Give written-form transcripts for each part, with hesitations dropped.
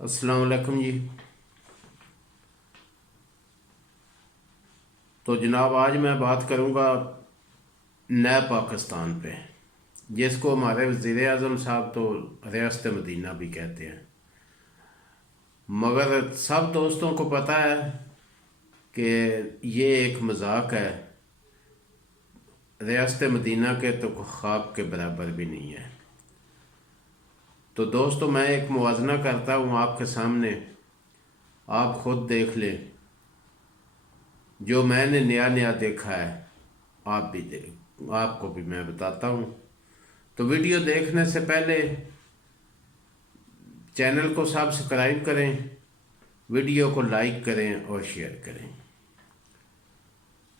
السلام علیکم جی۔ تو جناب آج میں بات کروں گا نئے پاکستان پہ، جس کو ہمارے وزیر اعظم صاحب تو ریاست مدینہ بھی کہتے ہیں، مگر سب دوستوں کو پتہ ہے کہ یہ ایک مذاق ہے، ریاست مدینہ کے تو خواب کے برابر بھی نہیں ہے۔ تو دوستو میں ایک موازنہ کرتا ہوں آپ کے سامنے، آپ خود دیکھ لیں، جو میں نے نیا دیکھا ہے آپ کو بھی میں بتاتا ہوں۔ تو ویڈیو دیکھنے سے پہلے چینل کو سبسکرائب کریں، ویڈیو کو لائک کریں اور شیئر کریں۔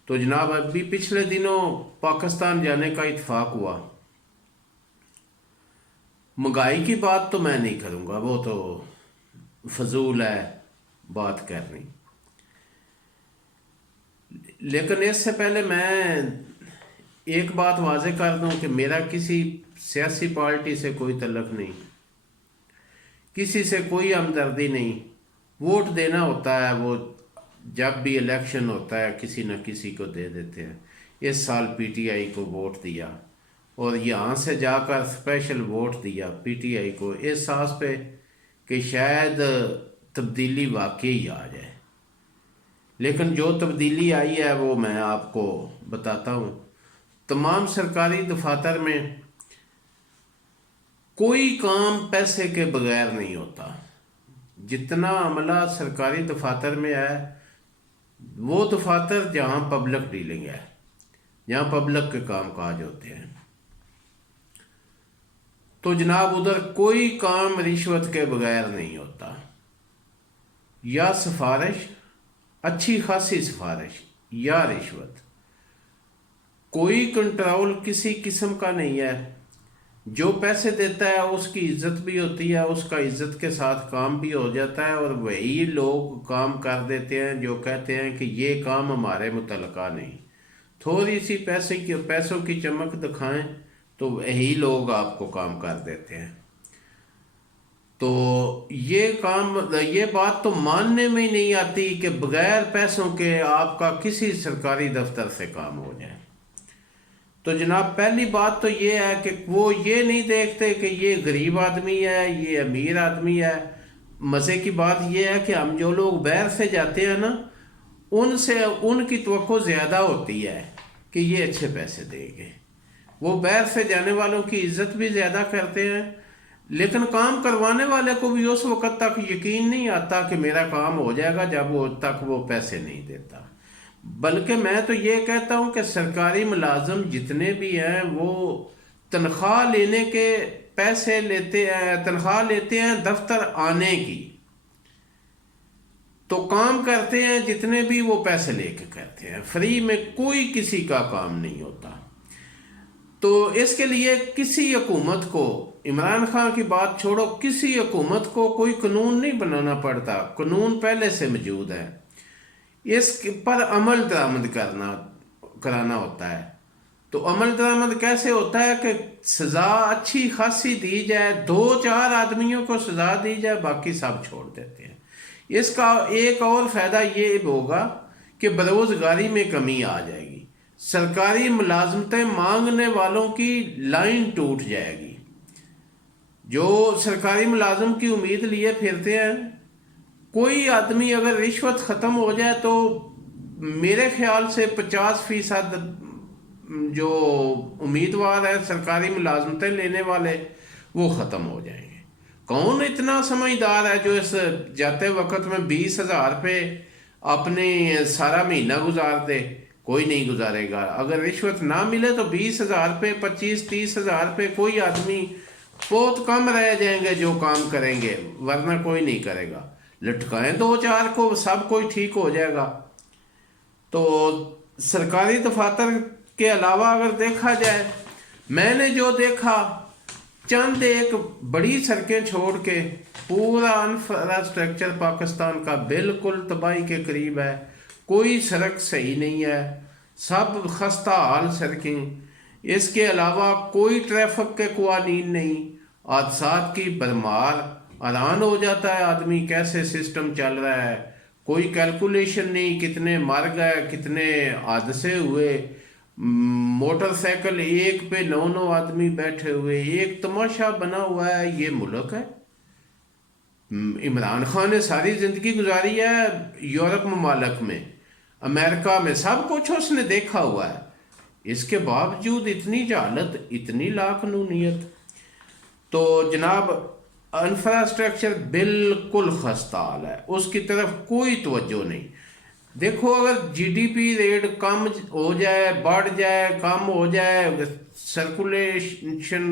تو جناب ابھی پچھلے دنوں پاکستان جانے کا اتفاق ہوا۔ مہنگائی کی بات تو میں نہیں کروں گا، وہ تو فضول ہے بات کرنی، لیکن اس سے پہلے میں ایک بات واضح کر دوں کہ میرا کسی سیاسی پارٹی سے کوئی تعلق نہیں، کسی سے کوئی ہمدردی نہیں۔ ووٹ دینا ہوتا ہے، وہ جب بھی الیکشن ہوتا ہے کسی نہ کسی کو دے دیتے ہیں۔ اس سال پی ٹی آئی کو ووٹ دیا اور یہاں سے جا کر اسپیشل ووٹ دیا پی ٹی آئی کو، اس ساز پہ کہ شاید تبدیلی واقعی آ جائے، لیکن جو تبدیلی آئی ہے وہ میں آپ کو بتاتا ہوں۔ تمام سرکاری دفاتر میں کوئی کام پیسے کے بغیر نہیں ہوتا۔ جتنا عملہ سرکاری دفاتر میں ہے، وہ دفاتر جہاں پبلک ڈیلنگ ہے، جہاں پبلک کے کام کاج ہوتے ہیں، تو جناب ادھر کوئی کام رشوت کے بغیر نہیں ہوتا۔ یا سفارش، اچھی خاصی سفارش، یا رشوت، کوئی کنٹرول کسی قسم کا نہیں ہے۔ جو پیسے دیتا ہے اس کی عزت بھی ہوتی ہے، اس کا عزت کے ساتھ کام بھی ہو جاتا ہے، اور وہی لوگ کام کر دیتے ہیں جو کہتے ہیں کہ یہ کام ہمارے متعلقہ نہیں۔ تھوڑی سی پیسوں کی چمک دکھائیں تو وہی لوگ آپ کو کام کر دیتے ہیں۔ تو یہ بات تو ماننے میں ہی نہیں آتی کہ بغیر پیسوں کے آپ کا کسی سرکاری دفتر سے کام ہو جائے۔ تو جناب پہلی بات تو یہ ہے کہ وہ یہ نہیں دیکھتے کہ یہ غریب آدمی ہے، یہ امیر آدمی ہے۔ مزے کی بات یہ ہے کہ ہم جو لوگ باہر سے جاتے ہیں نا، ان سے ان کی توقع زیادہ ہوتی ہے کہ یہ اچھے پیسے دیں گے۔ وہ باہر سے جانے والوں کی عزت بھی زیادہ کرتے ہیں، لیکن کام کروانے والے کو بھی اس وقت تک یقین نہیں آتا کہ میرا کام ہو جائے گا جب وہ پیسے نہیں دیتا۔ بلکہ میں تو یہ کہتا ہوں کہ سرکاری ملازم جتنے بھی ہیں وہ تنخواہ لینے کے پیسے لیتے ہیں، تنخواہ لیتے ہیں دفتر آنے کی، تو کام کرتے ہیں جتنے بھی وہ پیسے لے کے کرتے ہیں، فری میں کوئی کسی کا کام نہیں ہوتا۔ تو اس کے لیے کسی حکومت کو، عمران خان کی بات چھوڑو، کسی حکومت کو کوئی قانون نہیں بنانا پڑتا، قانون پہلے سے موجود ہے، اس پر عمل درآمد کرانا ہوتا ہے۔ تو عمل درآمد کیسے ہوتا ہے کہ سزا اچھی خاصی دی جائے، 2-4 آدمیوں کو سزا دی جائے، باقی سب چھوڑ دیتے ہیں۔ اس کا ایک اور فائدہ یہ ہوگا کہ بےروزگاری میں کمی آ جائے گی، سرکاری ملازمتیں مانگنے والوں کی لائن ٹوٹ جائے گی۔ جو سرکاری ملازم کی امید لیے پھرتے ہیں، کوئی آدمی اگر رشوت ختم ہو جائے تو میرے خیال سے 50% جو امیدوار ہیں سرکاری ملازمتیں لینے والے، وہ ختم ہو جائیں گے۔ کون اتنا سمجھدار ہے جو اس جاتے وقت میں 20,000 پہ اپنے سارا مہینہ گزار دے؟ کوئی نہیں گزارے گا۔ اگر رشوت نہ ملے تو 20,000 پہ 25-30,000 پہ کوئی آدمی، بہت کم رہ جائیں گے جو کام کریں گے، ورنہ کوئی نہیں کرے گا۔ لٹکائیں 2-4 کو، سب کوئی ٹھیک ہو جائے گا۔ تو سرکاری دفاتر کے علاوہ اگر دیکھا جائے، میں نے جو دیکھا، چند ایک بڑی سڑکیں چھوڑ کے پورا انفراسٹرکچر پاکستان کا بالکل تباہی کے قریب ہے۔ کوئی سڑک صحیح نہیں ہے، سب خستہ حال سڑکیں۔ اس کے علاوہ کوئی ٹریفک کے قوانین نہیں، حادثات کی بھرمار، हैरान हो जाता है आदमी कैसे सिस्टम चल रहा है, कोई कैलकुलेशन नहीं, कितने मर गए, कितने हादसे हुए, मोटरसाइकिल एक पे 9 9 आदमी बैठे हुए, एक तमाशा बना हुआ है ये मुल्क है। इमरान खान ने सारी ज़िंदगी गुजारी है यूरोप ममालक में, अमेरिका में, सब कुछ उसने देखा हुआ है, इसके बावजूद इतनी जहालत, इतनी लाक़नूनियत। तो जनाब इंफ्रास्ट्रक्चर बिल्कुल खस्ताहाल है, उसकी तरफ कोई तवज्जो नहीं। देखो अगर जीडीपी रेट कम हो जाए, बढ़ जाए, कम हो जाए, सर्कुलेशन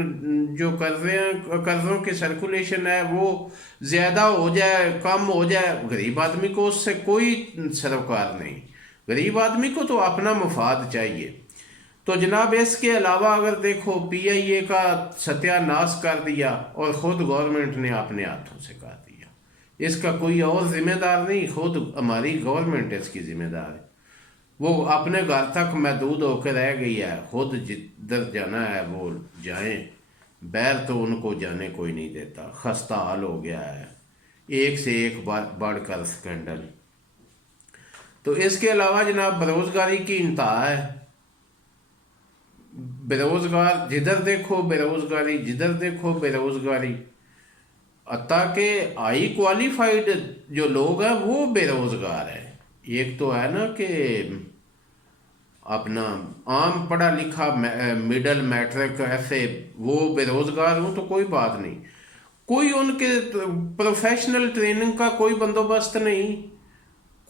जो कर रहे हैं, कर्ज़ों की सर्कुलेशन है वो ज़्यादा हो जाए, कम हो जाए, गरीब आदमी को उससे कोई सरोकार नहीं। गरीब आदमी को तो अपना मफाद चाहिए। तो जनाब इसके अलावा अगर देखो पीआईए का सत्यानाश कर दिया और ख़ुद गवर्नमेंट ने अपने हाथों से कर दिया, इसका कोई और ज़िम्मेदार नहीं, खुद हमारी गवर्नमेंट इसकी ज़िम्मेदार है। वो अपने घर तक महदूद होकर रह गई है, खुद जिधर जाना है वो जाएं, बैर तो उनको जाने कोई नहीं देता। खस्ता हाल हो गया है, एक से एक बढ़कर स्कैंडल। तो इसके अलावा जनाब बेरोज़गारी की इंतहा है, बेरोज़गार जिधर देखो बेरोज़गारी, जिधर देखो बेरोज़गारी। ताकि हाई क्वालिफाइड जो लोग हैं वो बेरोज़गार है। एक तो है ना कि अपना आम पढ़ा लिखा मिडल मैट्रिक ऐसे वो बेरोज़गार हो तो कोई बात नहीं, कोई उनके प्रोफेशनल ट्रेनिंग का कोई बंदोबस्त नहीं,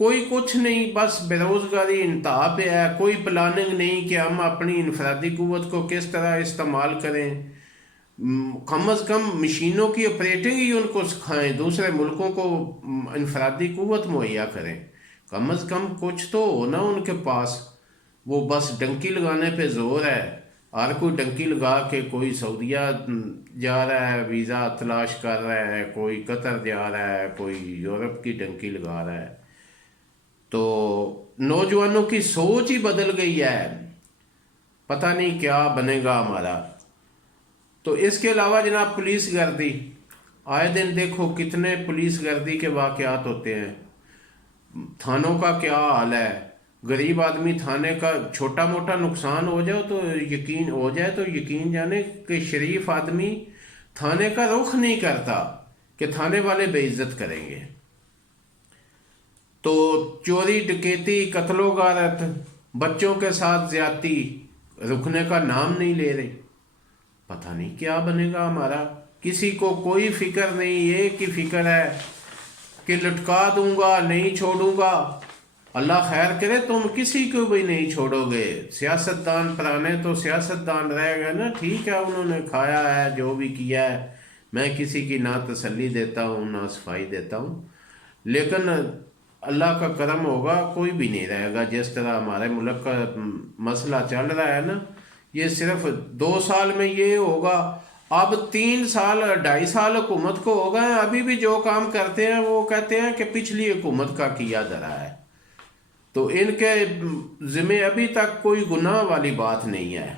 कोई कुछ नहीं, बस बेरोज़गारी इंतहा पे है। कोई प्लानिंग नहीं कि हम अपनी इनफरादी क़ुव्वत को किस तरह इस्तेमाल करें, कम अज़ कम मशीनों की ऑपरेटिंग ही उनको सिखाएं, दूसरे मुल्कों को इनफरादी क़ुव्वत मुहैया करें, कम अज़ कम कुछ तो हो ना उनके पास। वो बस डंकी लगाने पे ज़ोर है, हर कोई डंकी लगा के, कोई सऊदीया जा रहा है वीज़ा तलाश कर रहा है, कोई कतर जा रहा है, कोई यूरोप की डंकी लगा रहा है। तो नौजवानों की सोच ही बदल गई है, पता नहीं क्या बनेगा हमारा। तो इसके अलावा जनाब पुलिस गर्दी, आए दिन देखो कितने पुलिस गर्दी के वाक़यात होते हैं, थानों का क्या हाल है। गरीब आदमी थाने का छोटा मोटा नुकसान हो जाए तो यकीन जाने कि शरीफ आदमी थाने का रुख नहीं करता कि थाने वाले बेइज्जत करेंगे। तो चोरी डकैती, कत्लो गारत, बच्चों के साथ ज्यादती रुकने का नाम नहीं ले रहे। पता नहीं क्या बनेगा हमारा, किसी को कोई फिक्र नहीं, एक ही फिक्र है कि लटका दूंगा, नहीं छोड़ूंगा। अल्लाह खैर करे, तुम किसी को भी नहीं छोड़ोगे। सियासतदान पुराने तो सियासतदान रह गए ना, ठीक है उन्होंने खाया है जो भी किया है, मैं किसी की ना तसल्ली देता हूँ ना सफाई देता हूँ, लेकिन अल्लाह का करम होगा कोई भी नहीं रहेगा। जिस तरह हमारे मुल्क का मसला चल रहा है ना, ये सिर्फ 2 साल में ये होगा, अब 3 साल 2.5 साल हुकूमत को हो गए, अभी भी जो काम करते हैं वो कहते हैं कि पिछली हुकूमत का किया धरा है। तो इनके ज़िम्मे अभी तक कोई गुनाह वाली बात नहीं है।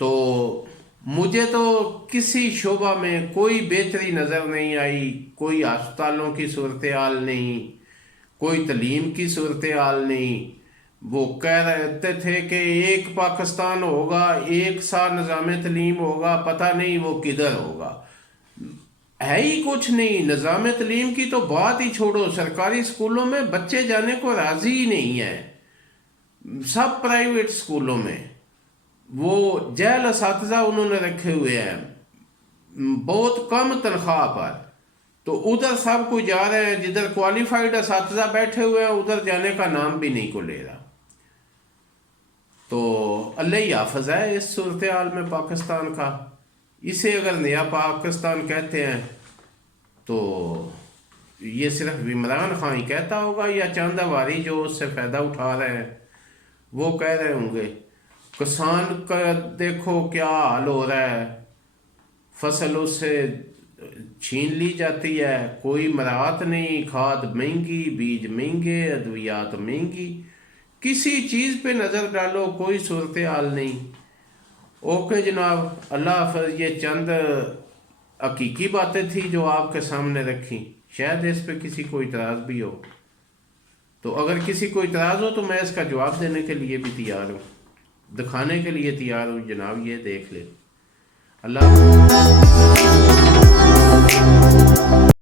तो मुझे तो किसी शोबा में कोई बेहतरी नज़र नहीं आई, कोई अस्पतालों की सूरत हाल नहीं, कोई तलीम की सूरत हाल नहीं। वो कह रहे थे कि एक पाकिस्तान होगा, एक सा निज़ाम तलीम होगा, पता नहीं वो किधर होगा, है ही कुछ नहीं। निज़ाम तलीम की तो बात ही छोड़ो, सरकारी स्कूलों में बच्चे जाने को राज़ी ही नहीं है, सब प्राइवेट स्कूलों में वो जैल असातिज़ा उन्होंने रखे हुए हैं बहुत कम तनख्वाह पर। तो उधर सब कोई जा रहे हैं, जिधर क्वालिफाइड असातिज़ा बैठे हुए हैं उधर जाने का नाम भी नहीं को ले रहा। तो अल्लाह ही हाफ़िज़ है इस सूरत हाल में पाकिस्तान का। इसे अगर नया पाकिस्तान कहते हैं तो ये सिर्फ इमरान खान ही कहता होगा, या चंद अवारी जो उससे फ़ायदा उठा रहे हैं वो कह रहे होंगे। किसान का देखो क्या हाल हो रहा है, फसल उससे छीन ली जाती है, कोई मराहत नहीं, खाद महंगी, बीज महंगे, अद्वियात महंगी, किसी चीज़ पे नज़र डालो कोई सूरत हाल नहीं। ओके जनाब, अल्लाह हाफ़िज़। ये चंद حقیقی باتیں تھیں جو آپ کے سامنے رکھی، شاید اس پہ کسی کو اعتراض بھی ہو، تو اگر کسی کو اعتراض ہو تو میں اس کا جواب دینے کے لیے بھی تیار ہوں، دکھانے کے لیے تیار ہوں، جناب یہ دیکھ لیں۔ اللہ